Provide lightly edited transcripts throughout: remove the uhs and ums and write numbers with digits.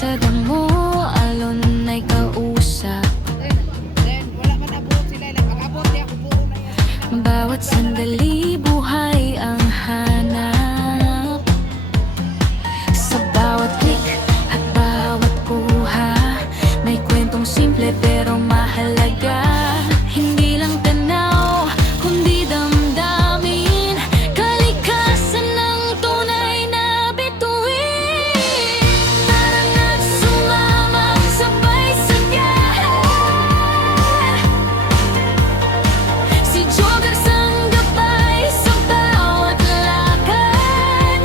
sa damo, alon ay kausap. Wala man abot sila, pag-abot niya ako buo na yan. Bawat sandali buhay ang hanap. Sa bawat click at bawat kuha, may kwentong simple pero mahalaga. Hindi lang tanaw, kundi damdamin, kalikasan ng tunay na bituin. Tara na't sumama, sabay sa biyahe. Si Joggers ang gabay sa bawat lakad,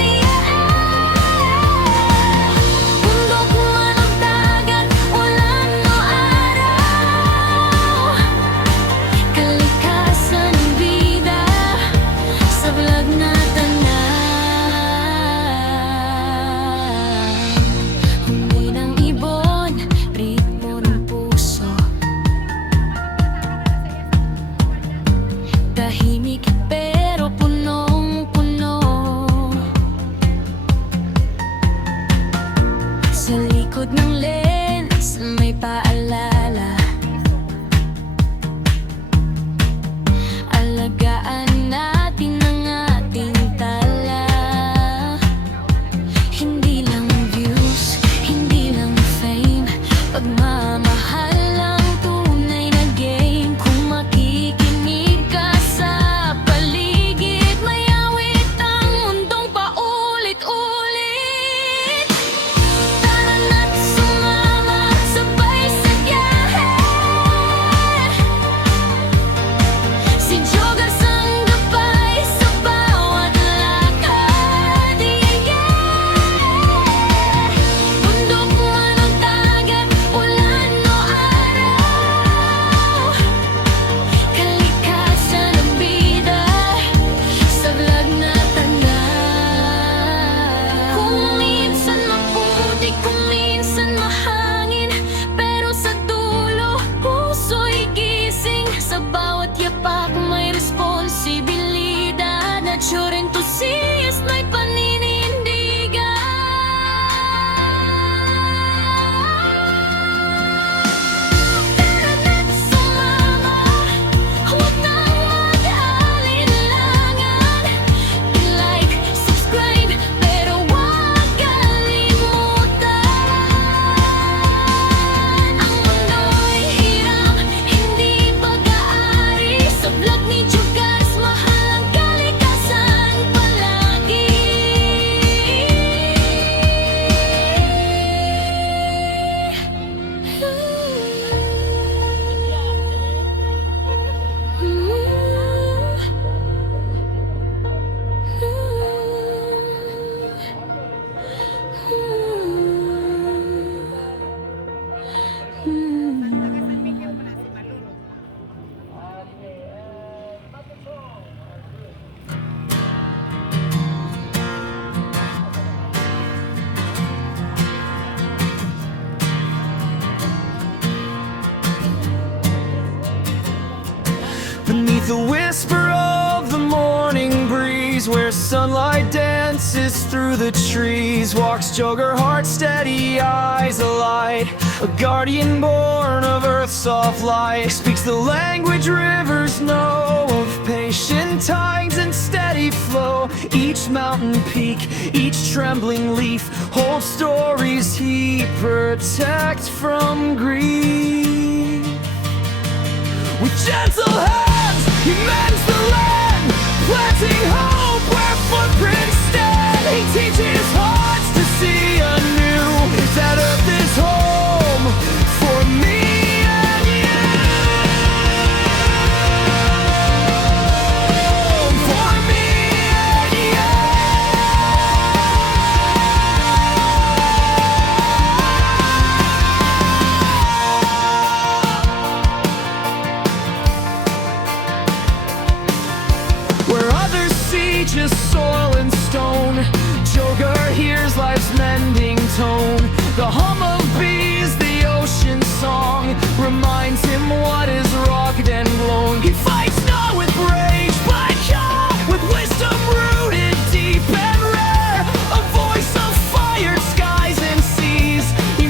bundok man ang dagat, ulan o araw, kalikasan ng bida sa vlog na tanaw. Huni ng ibon, ritmo ng puso, tahimik pero punong-puno. Sa likod ng lens may paalala, alagaan natin ang ating tala. Hindi lang views, hindi lang fame, pagmamahal ang tunay na game. Kung makikinig ka sa paligid, may awit ang mundong paulit-ulit. Tara na't sumama, sabay sa biyahe. Si Joggers ang gabay sa bawat lakad, bundok man o dagat, ulan o araw, kalikasan ng bida sa vlog na tanaw. Kung minsan maputi, kung minsan mahangin, pero sa dulo puso'y gising. Sa bawat yapak may responsibilidad, at your enthusiast may paninindigan. Tara na't sumama, huwag nang mag-alinlangan. I-like, subscribe, pero huwag kalimutan. Ang mundo'y hirap, hindi pag-aari. Sa vlog ni Joggers, mahal ang kalikasan palagi. Beneath the whisper of the morning breeze, where sunlight dances through the trees, walks Jogger, heart steady, eyes alight, a guardian born of Earth's soft light. Speaks the language rivers know, of patient tides and steady flow. Each mountain peak, each trembling leaf holds stories he protects from grief. With gentle hands, he mends the land, planting hope where footprints stand. He teaches hearts to see anew that Earth is home for me and you. For me and you. Where others see just soil and stone, Jogger hears life's mending tone. The hum of bees, the ocean song, reminds him what is rocked and blown. He fights not with rage, but calm, with wisdom rooted deep and rare. A voice of fired skies and seas, he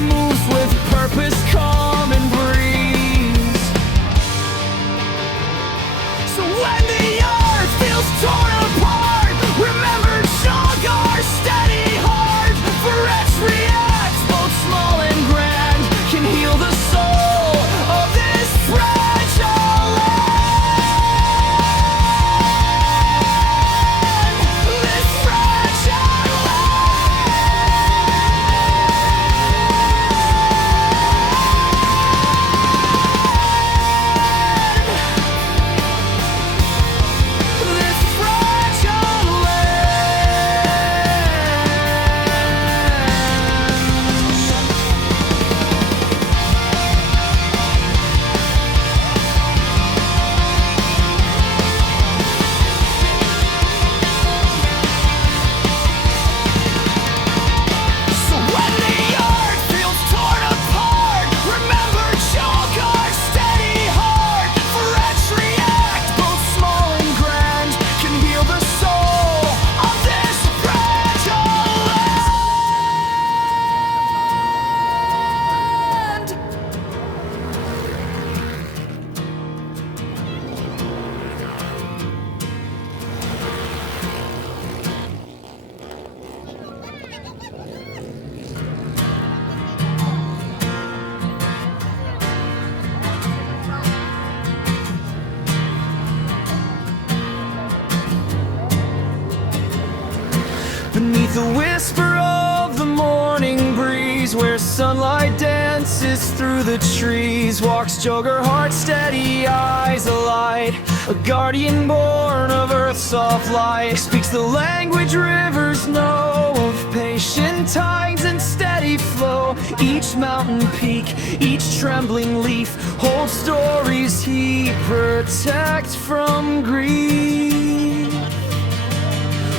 sunlight dances through the trees, walks Joker, heart steady, eyes alight. A guardian born of earth's soft light, speaks the language rivers know, of patient tides and steady flow. Each mountain peak, each trembling leaf holds stories he protects from grief.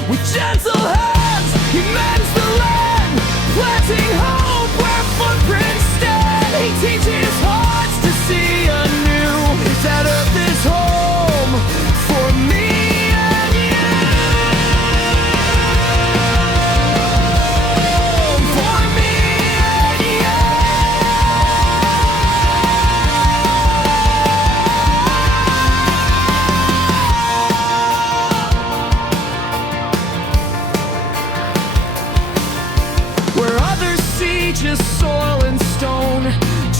With gentle hands, he mends the land, planting hope where footprints stand. He teaches hearts to see anew that earth is home for me and you. For me and you. Where others see just soil and stone,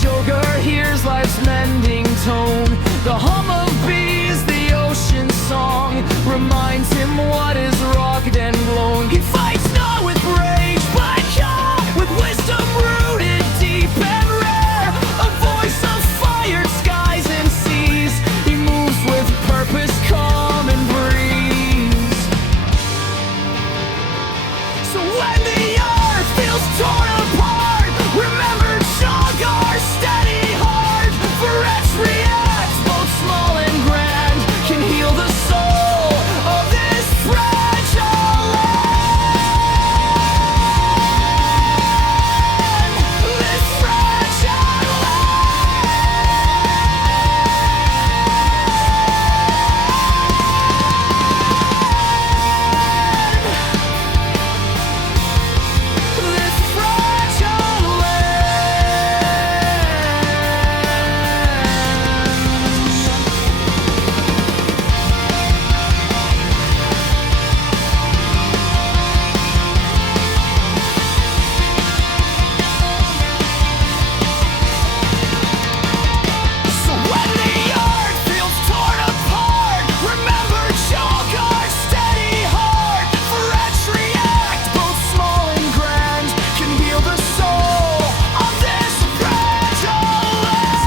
Joker hears life's mending tone. The hum of bees, the ocean song, reminds him what is rocked and blown. He fights not with rage, but calm, with wisdom rooted deep and rare. A voice of fire, skies and seas. He moves with purpose, calm and breeze. So when the earth feels torn apart, remember Jogar's steady heart. For its reacts, both small and grand, can heal the soul of this fragile land. This fragile land. This fragile So when the earth feels torn apart, remember Jogar's steady heart. For each react, both small and grand, can heal the soul of this fragile land.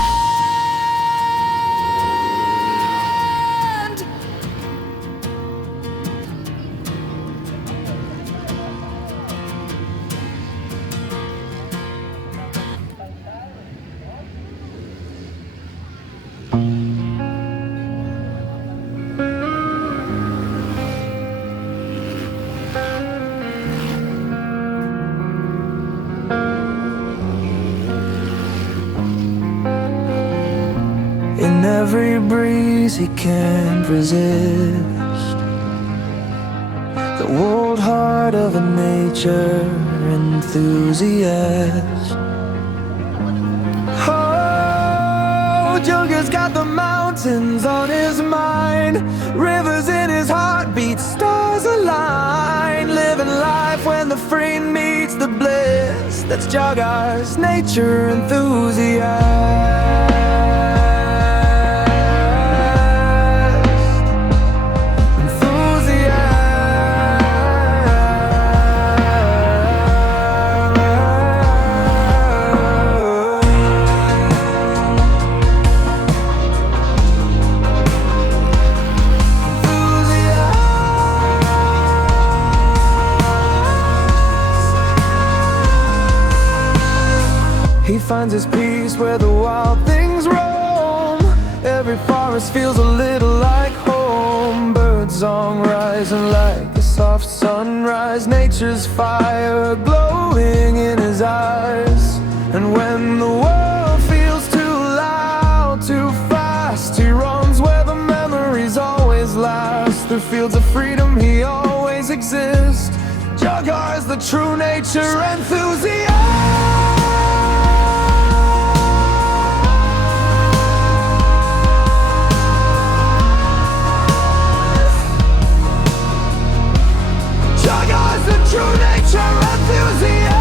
In every breeze he can't resist the old heart of a nature enthusiast. Oh, Joker's got the mountains on his mind, rivers in his heartbeat, stars align. Living life when the free meets the bliss, that's Jogar's nature enthusiast. He finds his peace where the wild things roam. Every forest feels a little like home. Bird song rising like a soft sunrise. Nature's fire glowing in his eyes. And when the world feels too loud, too fast, he runs where the memories always last. Through fields of freedom he always exists. Jogar's the true nature enthusiast. Jogar's the true nature enthusiast.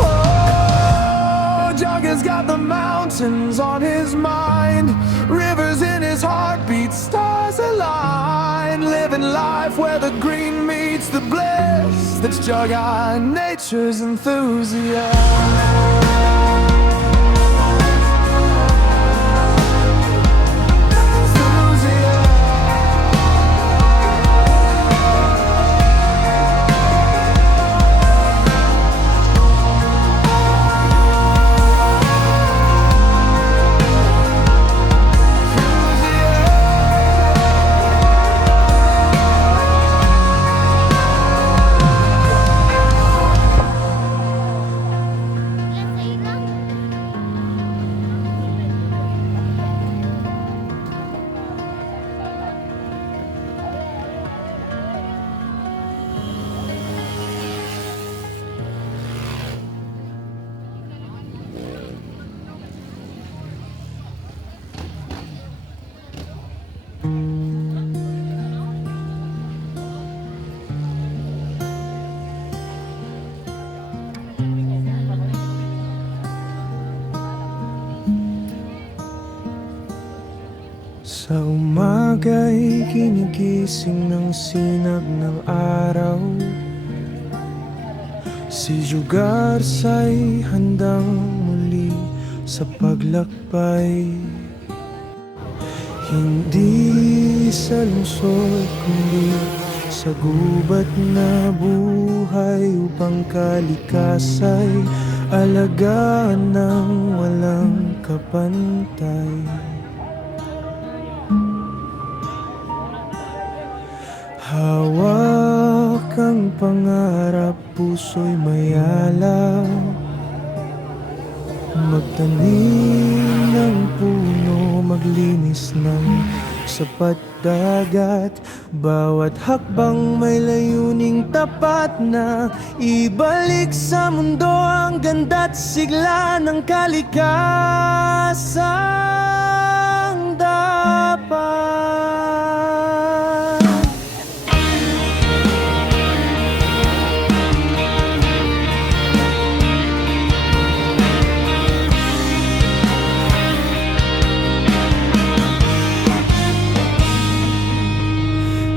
Oh, jogger's got the mountains on his mind, rivers in his heartbeat, stars align, living life where the green meets the bliss. That's Jugger, nature's enthusiast. Sa umaga'y ginigising ng sinag ng araw, si Jugger sa'y handang muli sa paglakbay. Hindi sa lungsod kundi sa gubat na buhay, upang kalikasay alagaan ng walang kapantay. Hawak ang pangarap, puso'y mayala, magtanim ng puno, maglinis ng sapat dagat. Bawat hakbang may layuning tapat na ibalik sa mundo ang ganda't sigla ng kalikasang dapat.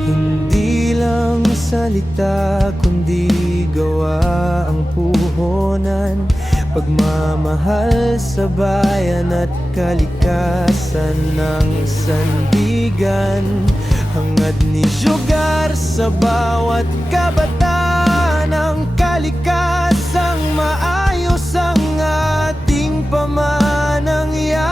Hindi lang salita kundi gawa ang puhunan, pagmamahal sa bayan at kalikasan ng sandigan. Hangad ni Jugger sa bawat kabataan, ang kalikasang maayos ang ating pamanang yaman.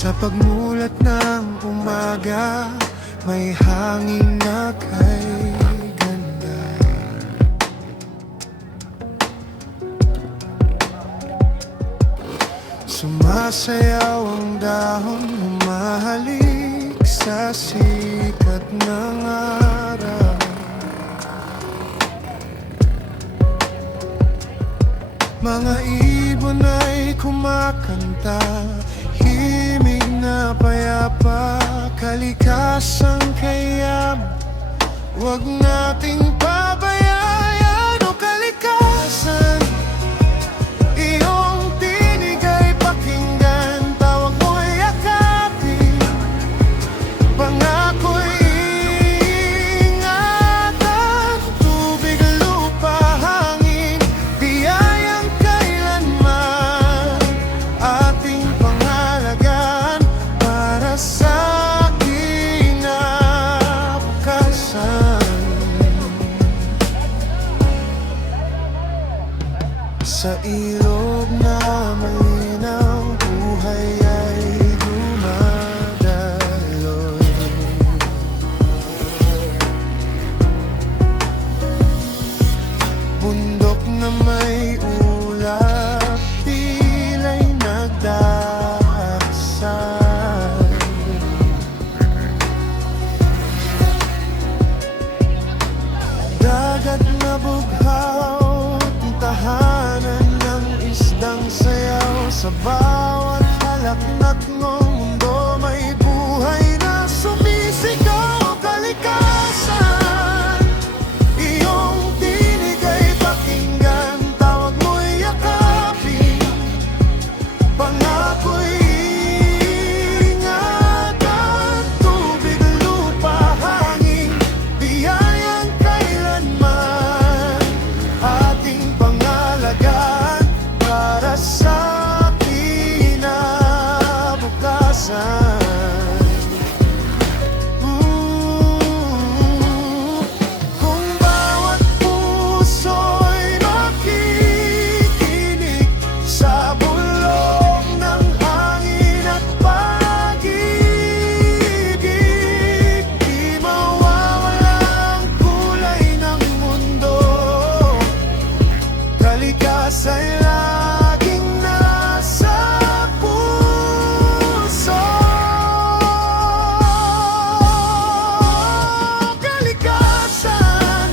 Sa pagmulat ng umaga, may hangin na kay Sumasayaw ang dahon, humahalik sa sikat ng araw. Mga ibon ay kumakanta, himig na payapa, kalikasang kayam. Huwag nating pabayaan o kalikasan. Iyong tinig ay pakinggan, tawag mo'y yakapin, pangako'y ingatan. Tubig, lupa, hangin, biyayang kailanman ating pangalagaan para sa kinabukasan. Sa ilog na malinaw, buhay ay dumadaloy. Bundok na may ulap, tila'y nagdasal. Dagat na bughaw, tahanan ng isdang sayaw. Sa bawat halaknak ng mundo may buhay na sumisigaw. Kalikasan, iyong tinig ay pakinggan, tawag mo'y yakapin, pangako'y ingatan. Tubig, lupa, hangin, biyayang kailanman ating pangalagaan para sa kinabukasan. Kung bawat puso'y makikinig sa bulong ng hangin at pag-ibig, di mawawala ang kulay ng mundo. Kalikasan laging nasa puso. Kalikasan,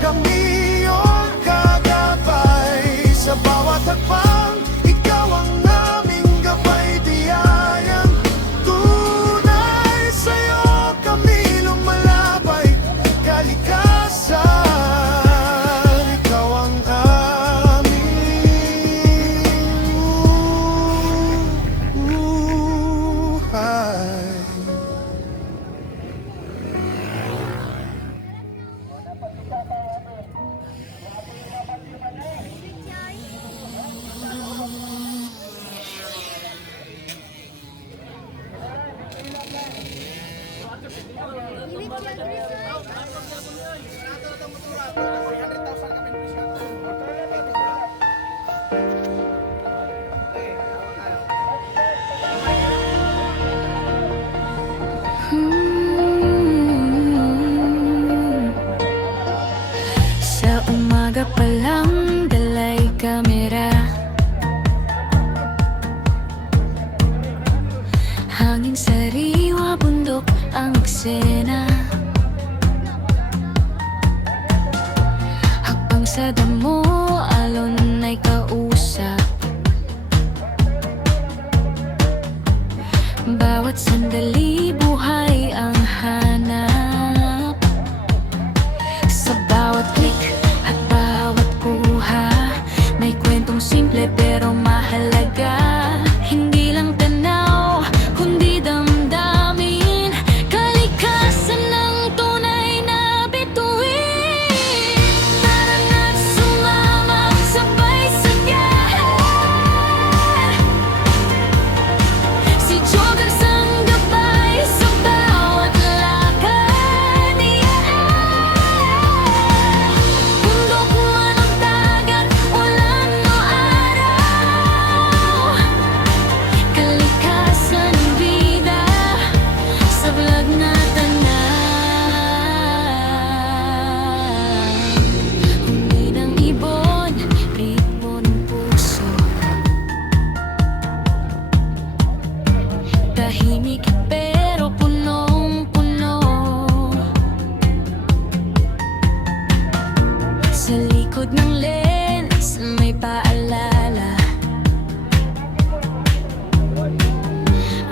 kami iyong kagabay sa bawat hakbang. Ikaw ang aming gabay, biyayang tunay. Sa'yo kami lumalabay. Kalikasan, ikaw ang aming buhay. Sa umaga pa lang dalay kamera, hangin sariwa, bundok ang eksena. Hakbang sa damo, alon ay kausap. Bawat sandali, buhay ang hanap. Sa bawat click at bawat kuha, may kwentong simple pero mahalaga. Hindi lang tanaw, kundi damdamin. Kalikasan ng tunay na bituin. Narana't sumama Balot ng lens, may paalala.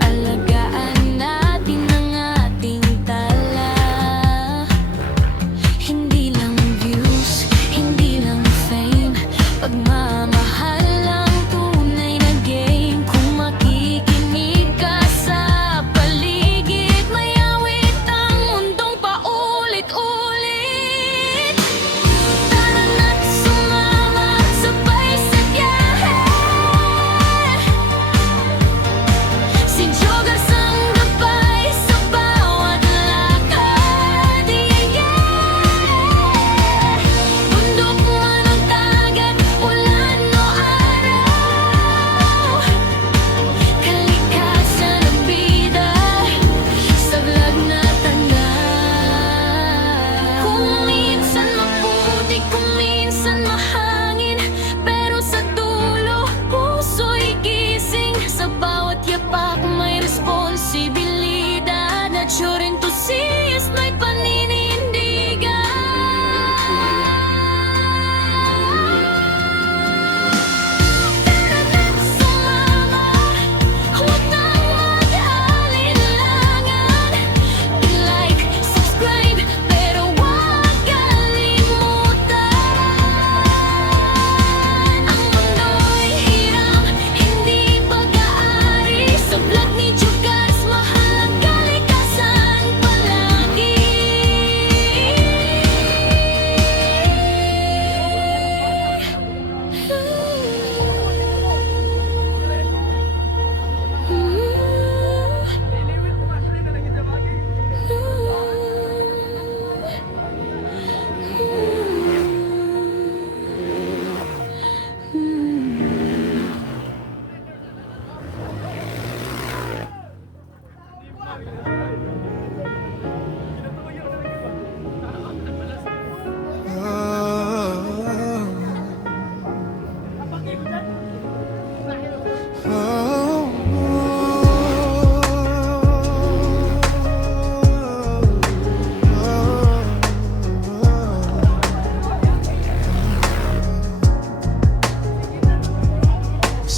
Alagaan natin ang ating tala. Hindi lang views, hindi lang fame, pagmamahal ang tunay na game. Kung makikinig ka sa paligid, may awit ang mundong paulit-ulit. Tara na't sumama, sabay sa biyahe. Si Jogers ang gabay sa bawat lakad, bundok man ang dagat, ulan o araw, kalikasan ang bida, saglag na tanaw. Kung minsan maputi, kung minsan mahangin, pero sa dulo, puso'y gising. Sa bawat yapak may responsibilidad, at your enthusiast may paninindigan. Tara na't sumama, huwag nang mag-alinlangan. I-like, subscribe, pero huwag kalimutan. Ang mundo'y hiram, hindi pag-aari. Sa vlog ni Jogers, mahal ang kalikasan palagi.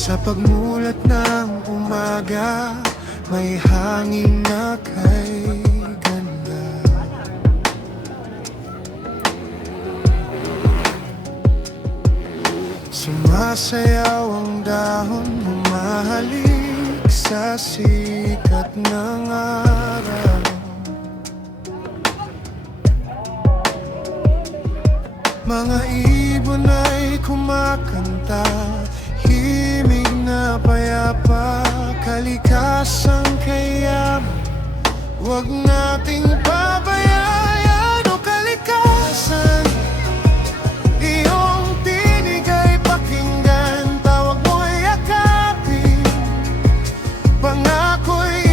Sa pagmulat ng umaga, may hangin na kay ganda. Sumasayaw ang dahon, humahalik sa sikat ng araw. Mga ibon ay kumakanta, himig na payapa, kalikasang kayaman, huwag nating pabayaan. O kalikasan, iyong tinig ay pakinggan, tawag mo'y yakapin, pangako'y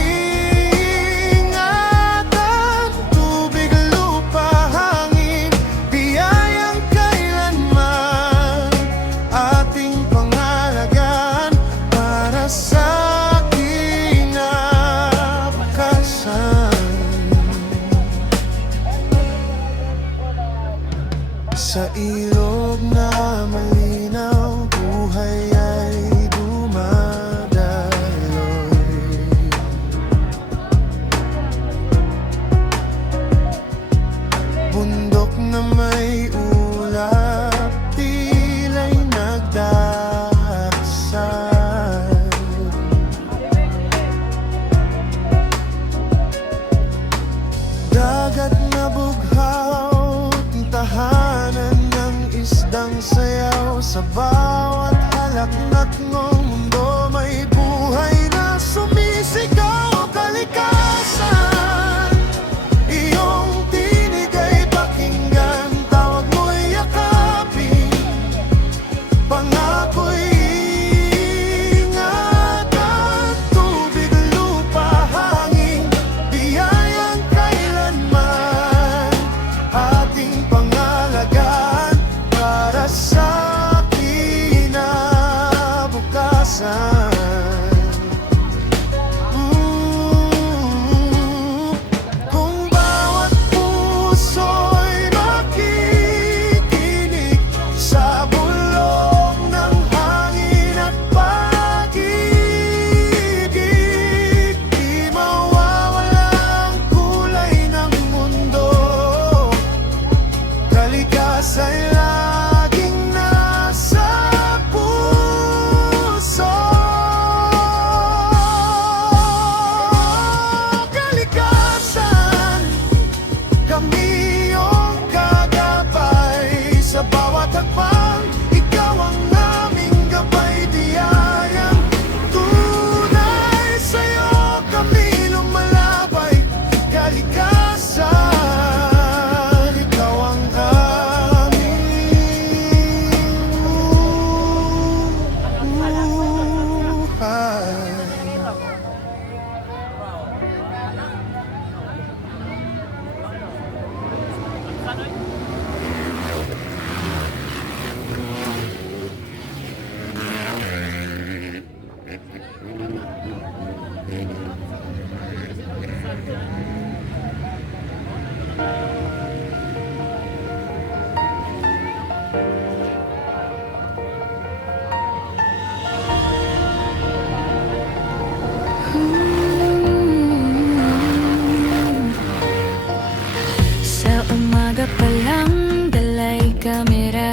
ingatan. Tubig, lupa, hangin, biyayang kailanman ating pangalagaan para sa kinabukasan. Sa ilog na malinaw, buhay ay dumadaloy. Bundok na may ulap, tila'y nagdarasal. Dagat na bughaw, tahanan ng isdang sayaw. Sa bawat halaknak ng mundo, may buhay na sumisigaw. Kalikasan, iyong tinig ay pakinggan, tawag mo'y yakapin, pangako'y ingatan. Tubig, lupa, hangin, biyayang kailanman ating pangalagaan para sa kinabukasan. pag-asa'y laging nasa puso. Kalikasan, kami iyong kagabay sa bawat hakbang. Ikaw ang aming gabay, diyayang tunay. Sa'yo kami lumalabay. Kalikasan, ikaw ang aming buhay. Sa umaga pa lang, dalay kamera.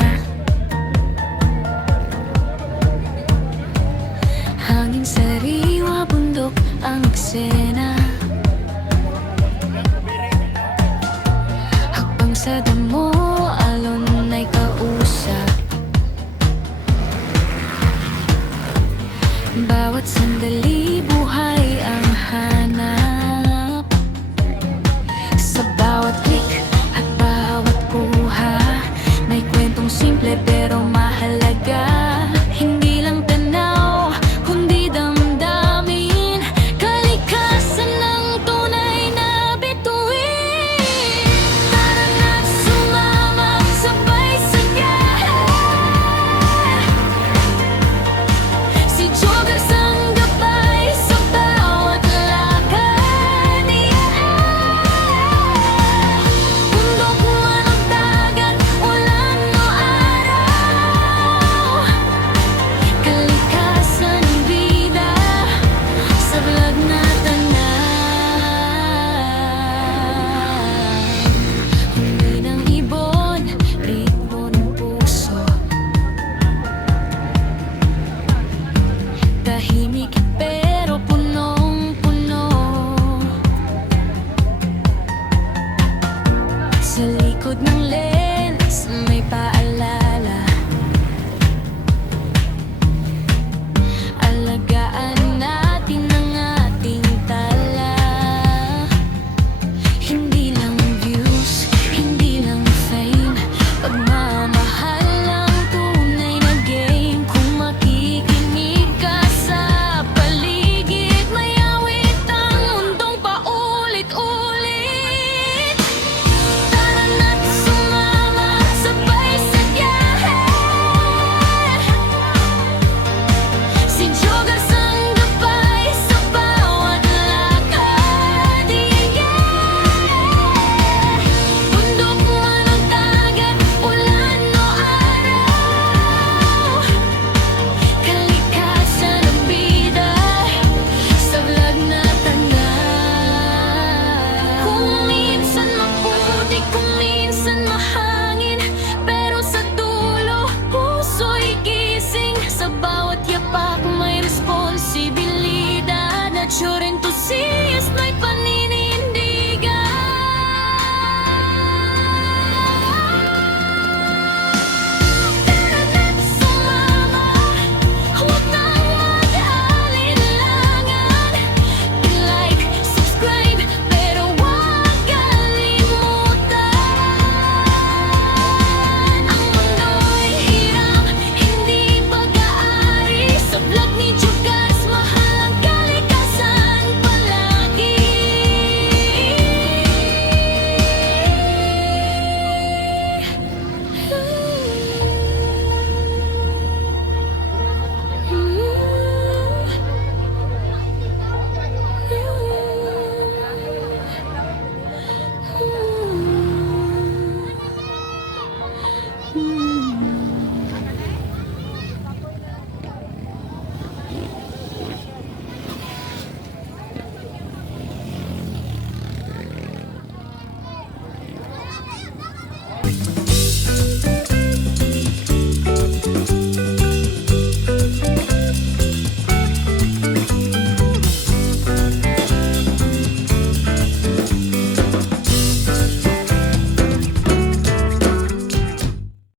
Hangin sariwa, bundok ang eksena. Hakbang sa damo,